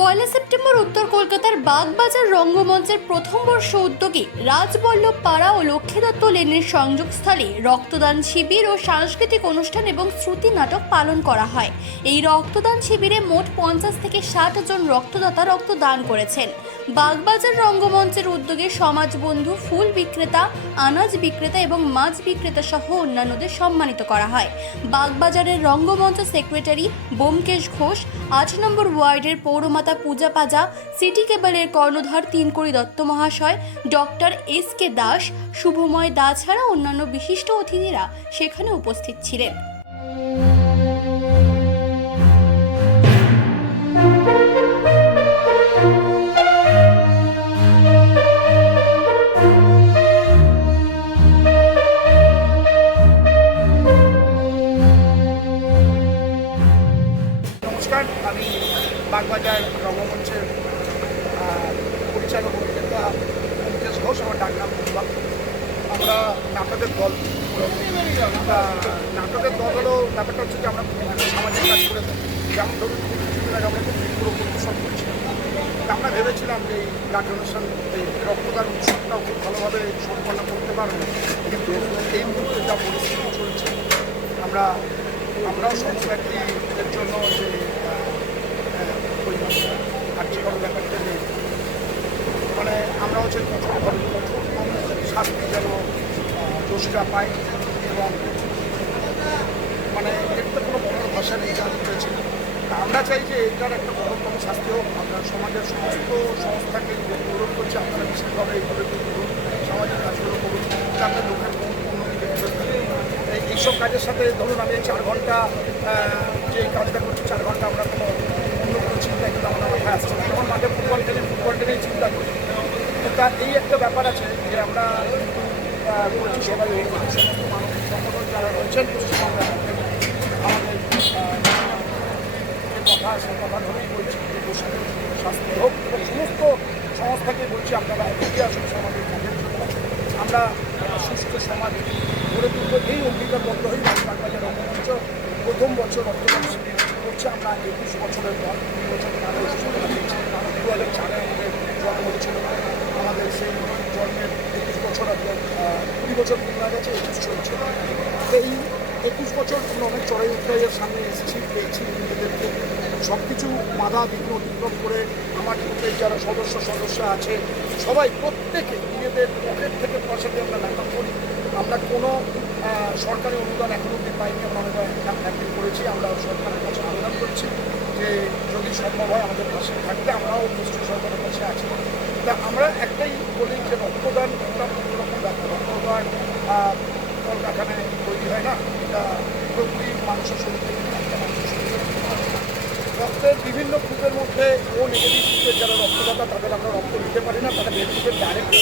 পয়লা September উত্তর কলকাতার বাগবাজার রঙ্গমঞ্চের প্রথম বর্ষ উদ্যোগে রাজবল্লভ পাড়া ও লক্ষ্মীদত্ত লেনের সংযোগস্থলে রক্তদান শিবির ও সাংস্কৃতিক অনুষ্ঠান এবং শ্রুতি নাটক পালন করা হয়। এই রক্তদান শিবিরে মোট 50 থেকে 60 জন রক্তদাতা রক্তদান করেছেন। বাগবাজার রঙ্গমঞ্চের উদ্যোগে সমাজবন্ধু, ফুল বিক্রেতা, আনাজ বিক্রেতা এবং মাছ বিক্রেতা সহ অন্যান্যদের সম্মানিত করা হয়। বাগবাজারের রঙ্গমঞ্চ সেক্রেটারি বোমকেশ ঘোষ, 8 নম্বর ওয়ার্ডের পৌরমাতা পূজা পাজা, সিটি কেবলের কর্ণধার তিনকড়ি দত্ত মহাশয়, ডক্টর এস.কে দাস, শুভময় দা ছাড়া অন্যান্য বিশিষ্ট অতিথিরা সেখানে উপস্থিত ছিলেন। নমস্কার, আমি বাগবাজার রঙ্গমঞ্চের পরিচালক অভিনেতা বোমকেশ ঘোষ, আমার ডাক নাম বললাম। আমরা নাটকের দল। নাটকের দল হলো ব্যাপারটা হচ্ছে যে আমরা সামাজিক কাজ করে থাকি। যেমন ধরুন কিছুদিন আগে আমরা পুরো উৎসব করছিলাম। আমরা ভেবেছিলাম যে এই ব্লাড ডোনেশন, এই রক্তদান উৎসবটাও খুব ভালোভাবে সম্পন্ন করতে পারবো, কিন্তু এই মুহূর্তে যা পরিস্থিতি চলছে আমরাও সংস্কৃতির জন্য যে কার্যকর ব্যাপারটা নেই, মানে আমরা হচ্ছে কঠোর শাস্তি যেন দোষটা পাই, এবং মানে এর কোনো বড় ভাষা নেই যা করেছি। আমরা চাই যে এটার একটা বড়তম শাস্তি হোক। আমরা সমাজের সমস্ত সংস্থাকে অনুরোধ করছি, আপনারা বিশেষভাবে এইভাবে করুন, সামাজিক কাজগুলো করুন, যাতে লোকের উন্নতি এইসব কাজের সাথে ধরুন আমি 4 ঘন্টা যে কাজটা করছি, 4 ঘন্টা আমরা কোনো অন্য কোনো চিন্তা কিন্তু আমাদের মাথায় আসছে না। যখন মাঠে ফুটবলটা নিয়ে চিন্তা করি, তো তার এই একটা ব্যাপার আছে যে আমরা করছি সবাই সমস্ত মানব সংগঠন যারা রয়েছেন পশ্চিমবঙ্গের মধ্যে আমাদের যে কথা সে কথা ধরেই বলছি যে দোষীদের শাস্তি হোক, এবং সমস্ত সংস্থাকে বলছি আপনারা এগিয়ে আসুন সমাজের কাজের জন্য। আমরা সুস্থ সমাজ গড়ে তুলব, এই অঙ্গীকারবদ্ধ হয়ে বাগবাজার রঙ্গমঞ্চ প্রথম বছর রক্তদান শিবির করছে। আমরা 21 বছরের পর 2 বছর আগে 2004-এ আমাদের জন্ম হয়েছিল। আমাদের সেই জন্মের 21 বছর 20 বছর পূর্ণ হয়ে গেছে, 21 চলছে। এই 21 বছর আমরা অনেক চড়াই উত্তরাইয়ের সামনে এসেছি, পেয়েছি নিজেদেরকে সব কিছু বাধা বিঘ্ন অতিক্রম করে। আমার গ্রুপের যারা সদস্য আছে সবাই প্রত্যেকে নিজেদের পকেট থেকে পয়সা দিয়ে আমরা নাটক করি। আমরা কোনো সরকারি অনুদান এখনো অব্দি পাইনি। আমরা অনেক অ্যাপিল করেছি, আমরা সরকারের কাছে আবেদন করছি যে যদি সম্ভব হয় আমাদের পাশে থাকতে। আমরাও নিশ্চয়ই সরকারের কাছে আছি। তা আমরা একটাই বলি যে রক্তদান একটা অন্যরকম ব্যাপার। রক্তদান কলকাতায় তৈরি হয় না, এটা পুরোপুরি মানুষের শরীর থেকে একটা মানুষের শরীরে রক্তের বিভিন্ন গ্রুপের মধ্যে ও নেগেটিভ গ্রুপের যারা রক্তদাতা তাদের আমরা রক্ত নিতে পারি না, তারা নেগেটিভের ডাইরেক্ট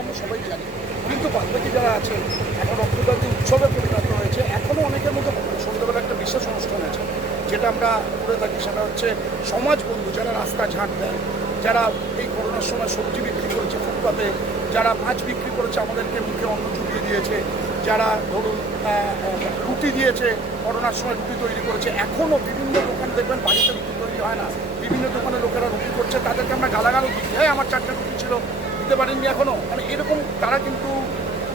আমরা সবাই জানি। কিন্তু বাকি যারা আছেন এখন রক্তদান যে উৎসবে পরিণত হয়েছে, এখনও অনেকের মধ্যে সন্ধ্যাবেলা একটা বিশেষ অনুষ্ঠান আছে যেটা আমরা করে থাকি। সেটা হচ্ছে সমাজ বন্ধু, যারা রাস্তা ঝাঁট দেন, যারা এই করোনার সময় সবজি বিক্রি করেছে ফুটপাতে, যারা মাছ বিক্রি করেছে আমাদেরকে মুখে অন্ন জুগিয়ে দিয়েছে, যারা ধরুন রুটি দিয়েছে, করোনার সময় রুটি তৈরি করেছে। এখনও বিভিন্ন দোকান দেখবেন বাড়িতে রুটি তৈরি হয় না, বিভিন্ন দোকানে লোকেরা রুটি করছে, তাদেরকে আমরা গালাগালও দিচ্ছি, হ্যাঁ আমার 4টা রুটি ছিল দিতে পারেননি এখনও, মানে এরকম তারা কিন্তু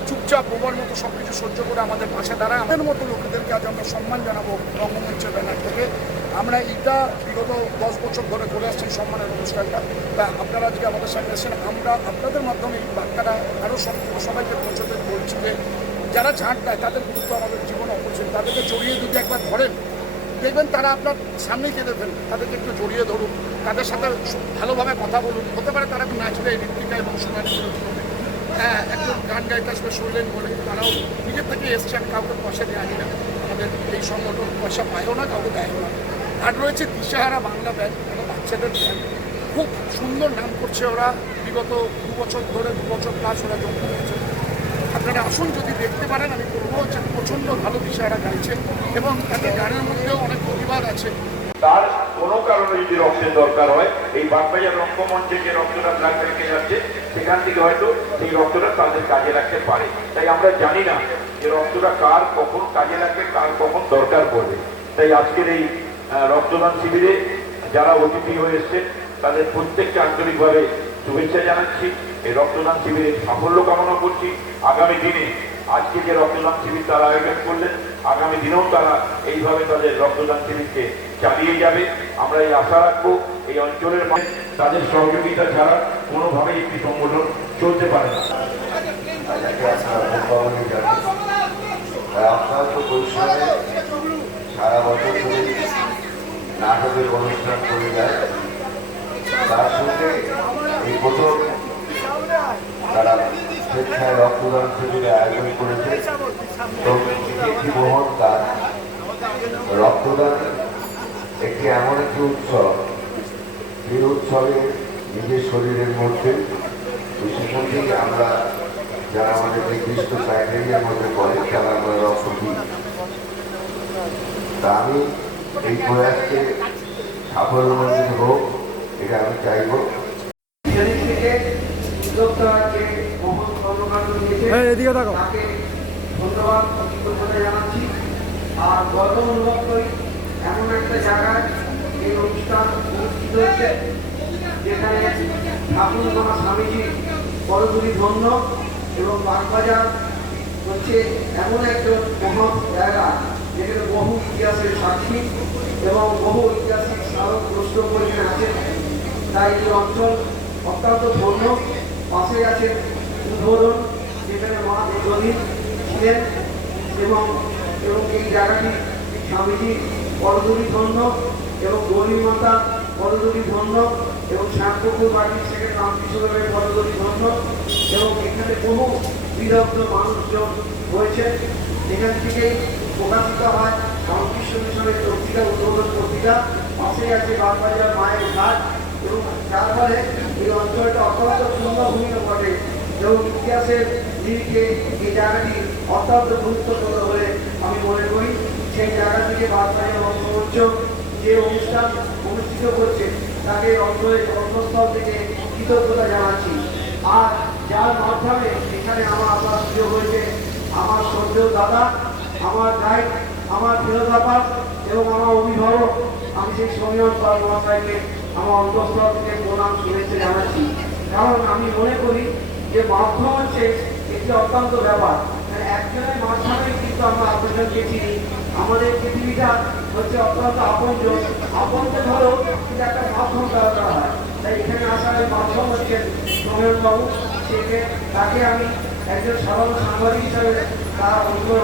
চুপচাপ বোমার মতো সব কিছু সহ্য করে আমাদের পাশে দাঁড়ায়। আমাদের মতো লোকেদেরকে আজ আমরা সম্মান জানাবো রঙ্গমঞ্চের ব্যানার থেকে। আমরা এইটা বিগত 10 বছর ধরে করে আসছি সম্মানের অনুষ্ঠানটা। তা আপনারা আজকে আমাদের সামনে এসেছেন, আমরা আপনাদের মাধ্যমে এই বার্তাটা আরও সবাইকে পৌঁছতে বলছি যে যারা ঝাঁট দেয় তাদের গুরুত্ব আমাদের জীবনে অপরিসীম। তাদেরকে জড়িয়ে যদি একবার ধরেন দেখবেন তারা আপনার সামনেই কেঁদে ফেলবে। তাদেরকে একটু জড়িয়ে ধরুন, তাদের সাথে ভালোভাবে কথা বলুন। হতে পারে তারা নাচবে, ঋত্বিকা এবং সোনালী একজন গান গাইতে আসবে শৈলেন বলে, তারাও নিজের থেকে এসছে। আমি কাউকে পয়সা দিয়ে আনি না, আমাদের এই সংগঠন পয়সা পায়ও না, কাউকে দেয়ও না। আর রয়েছে দিশাহারা বাংলা ব্যাংক, একটা বাচ্চাদের ব্যাংক, খুব সুন্দর নাম করছে ওরা। বিগত 2 বছর ধরে 2 বছর প্লাস ওরা যোগ করেছে। আপনারা আসুন, যদি দেখতে পারেন। আমি বলবো হচ্ছে প্রচণ্ড ভালো দিশাহারা গাইছে, এবং তাদের গানের মধ্যেও অনেক প্রতিবাদ আছে। তার কোনো কারণে যদি রক্তের দরকার হয়, এই বাগবাজার রঙ্গমঞ্চে যে রক্তটা ব্লাড ব্যাংকে যাচ্ছে সেখান থেকে হয়তো এই রক্তটা তাদের কাজে লাগতে পারে। তাই আমরা জানি না যে রক্তটা কার কখন কাজে লাগবে, কার কখন দরকার পড়বে। তাই আজকের এই রক্তদান শিবিরে যারা অতিথি হয়ে এসছেন তাদের প্রত্যেককে আন্তরিকভাবে শুভেচ্ছা জানাচ্ছি। এই রক্তদান শিবিরের সাফল্য কামনা করছি। আগামী দিনে আজকে যে রক্তদান শিবির তারা আয়োজন করলেন, আগামী দিনেও তারা এইভাবে তাদের রক্তদান শিবিরকে চালিয়ে যাবে। আমরা এই আশা রাখবো এই অঞ্চলের মানুষ তাদের সহযোগিতা ছাড়া কোনোভাবেই একটি সংগঠন চলতে পারে না। আপনার তো পরিশ্রমে সারা বছর ধরে নাটকের অনুষ্ঠান করে যায়, তার সঙ্গে এই প্রথম তারা স্বেচ্ছায় রক্তদান শিবিরের আয়োজন করেছে। তো একটি মহৎ কাজ। রক্তদান একটি এমন একটি উৎসব, এই উৎসবে নিজের শরীরের মধ্যে বিশেষত আমরা যারা আমাদের নির্দিষ্ট ক্রাইটেরিয়ার মধ্যে পড়ে তারা আমরা রক্ত দিই। তা আমি এই প্রয়াসকে সাফল্যমণ্ডিত হোক, এটা আমি চাইব। সেদিক থেকে উদ্যোক্তা যে মহৎ কর্মকাণ্ড নিয়েছে তাকে ধন্যবাদ ও কৃতজ্ঞতা জানাচ্ছি। আর গর্ব অনুভব করি এমন একটা জায়গায় এই অনুষ্ঠান অনুষ্ঠিত হচ্ছে যেখানে ঠাকুরমা স্বামীজি বড়গুলি ধন্য এবং বাগবাজার হচ্ছে এমন একটা মহৎ জায়গা যেখানে বহু ইতিহাসের সাক্ষী এবং বহু ঐতিহাসিক স্মারক প্রশ্ন করে আছেন। তাই এই অঞ্চল অত্যন্ত ধন্য। পাশে আছে উদ্বোধন যেখানে মা দেবী ছিলেন এবং এই জায়গাটি স্বামীজি বড়দুরি ধন্য এবং গৌরী মাতা বড়দুরি ধন্য এবং শ্যামপুকুর বাড়ির সেখানে রামকৃষ্ণদেবের বড়দুরি ধন্য এবং এখানে বহু বিদগ্ধ মানুষজন রয়েছে। এখান থেকেই প্রকাশিত হয় রামকৃষ্ণ মিশনের পত্রিকা, উদ্বোধন পত্রিকা। পাশেই আছে বাগবাজার মায়ের ঘাট এবং যার ফলে এই অঞ্চলটা অত্যন্ত পূর্ণভূমিও বটে এবং ইতিহাসের দিকে এই জায়গাটি অত্যন্ত গুরুত্বপূর্ণ বলে আমি মনে করি। সেই জায়গা থেকে বাগবাজার রঙ্গমঞ্চ যে অনুষ্ঠান অনুষ্ঠিত করছে তাকে অন্তঃস্থল থেকে কৃতজ্ঞতা জানাচ্ছি। আর যার মাধ্যমে এখানে আমার আসার সুযোগ হয়েছে আমার শ্রদ্ধেয় দাদা, আমার গাইড, আমার ফেরোদাপা এবং আমার অভিভাবক, আমি সেই সমীরণ পাল মহাশয়কে আমার অন্তঃস্থল থেকে প্রণাম শুভেচ্ছা জানাচ্ছি। কারণ আমি মনে করি যে মাধ্যম হচ্ছে একটি অত্যন্ত ব্যাপার। একজনের মাধ্যমে কিন্তু আমরা আপনাদেরকে চিনি। আমাদের পৃথিবীটা হচ্ছে অত্যন্ত আপনজন হলেও কিন্তু একটা মাধ্যম দরকার হয়। তাই এখানে আসার মাধ্যম হচ্ছে সমীরণবাবু। তাকে আমি একজন সাধারণ সাংবাদিক হিসাবে তার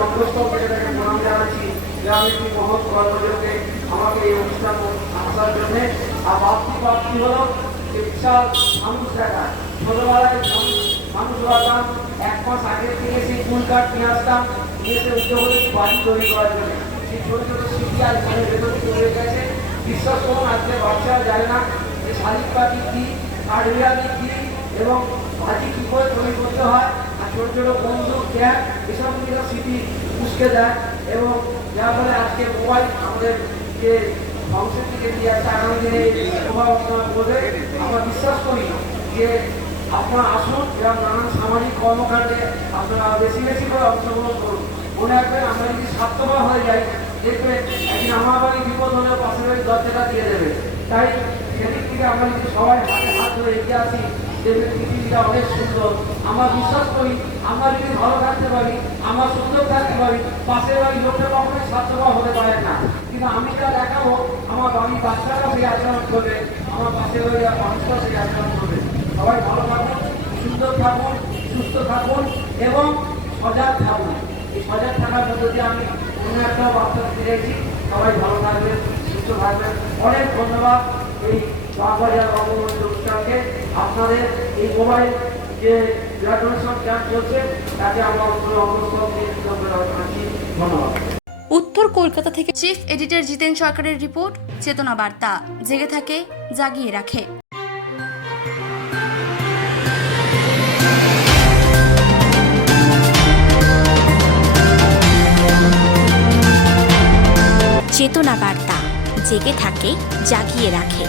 অন্তঃস্থল থেকে তাকে প্রণাম জানাচ্ছি যে আমি একটি মহৎ কর্মযোগে আমাকে এই অনুষ্ঠান আসার জন্যে। আর প্রাপ্তি হলো যে বিশাল মানুষ দেখা। ছোটবেলায় মানুষ বাড়তাম, 1 মাস আগের থেকে সেই ফুল কাঠ নিয়ে আসতাম, নিয়ে এসে উদ্যোগ হলে বাড়ি তৈরি করার জন্য। সেই ছোটো ছোটো স্মৃতি আজ মনের ভেতরে তৈরি গেছে। বিশ্বাস করুন আজকে বাচ্চারা জানে না যে শালিক পাখি কী, কাঠবিড়ালি কী এবং ভাজি কী করে তৈরি করতে হয়। আর ছোটো ছোটো বন্ধু ক্যাপ এসব কিছু স্মৃতি উস্কে দেয় এবং যার ফলে আজকে মোবাইল আমাদের যে সংস্কৃতিকে দিয়ে আছে আগামী দিনে প্রভাব বলে আমরা বিশ্বাস করি যে আপনারা আসুন এবং নানান সামাজিক কর্মকাণ্ডে আপনারা বেশি বেশি করে অংশগ্রহণ করুন। মনে রাখবেন আমরা যদি স্বার্থপর হয়ে যাই দেখবেন একদিন আমার বাড়ি বিপদ হলেও পাশের বাড়ি দরজাটা দিয়ে দেবে। তাই সেদিক থেকে আমরা যদি সবাই হাতে হাত ধরে এগিয়ে আসি দেখবেন পৃথিবীটা অনেক সুন্দর। আমরা বিশ্বাস করি আমরা যদি ভালো থাকতে পারি, আমরা সুন্দর থাকতে পারি, পাশের বাড়ির লোকটা কখনোই স্বার্থপর হতে পারে না। কিন্তু আমি যা দেখাবো আমার বাড়ির বাচ্চারা সেই আচরণ করবে, আমার পাশের বাড়ির মানুষরা সেই আচরণ করবে। সবাই ভালো থাকুন, সুন্দর থাকুন, সুস্থ থাকুন এবং সজাগ থাকুন। এই সজাগ থাকার মধ্য দিয়ে আমি অন্য একটা বার্তা দিতে চাইছি। সবাই ভালো থাকবেন, সুস্থ থাকবেন। অনেক ধন্যবাদ এই বাগবাজার রঙ্গমঞ্চ অনুষ্ঠানকে। আপনাদের এই মোবাইল যে ব্লাড ডোনেশন ক্যাম্প চলছে তাকে আমরা অন্তঃস্থল দিয়ে জানাচ্ছি। ধন্যবাদ। উত্তর কলকাতা থেকে চিফ এডিটর জিতেন সরকারের রিপোর্ট, চেতনা বার্তা, জেগে থাকে, জাগিয়ে রাখে। চেতনা বার্তা, জেগে থাকে, জাগিয়ে রাখে।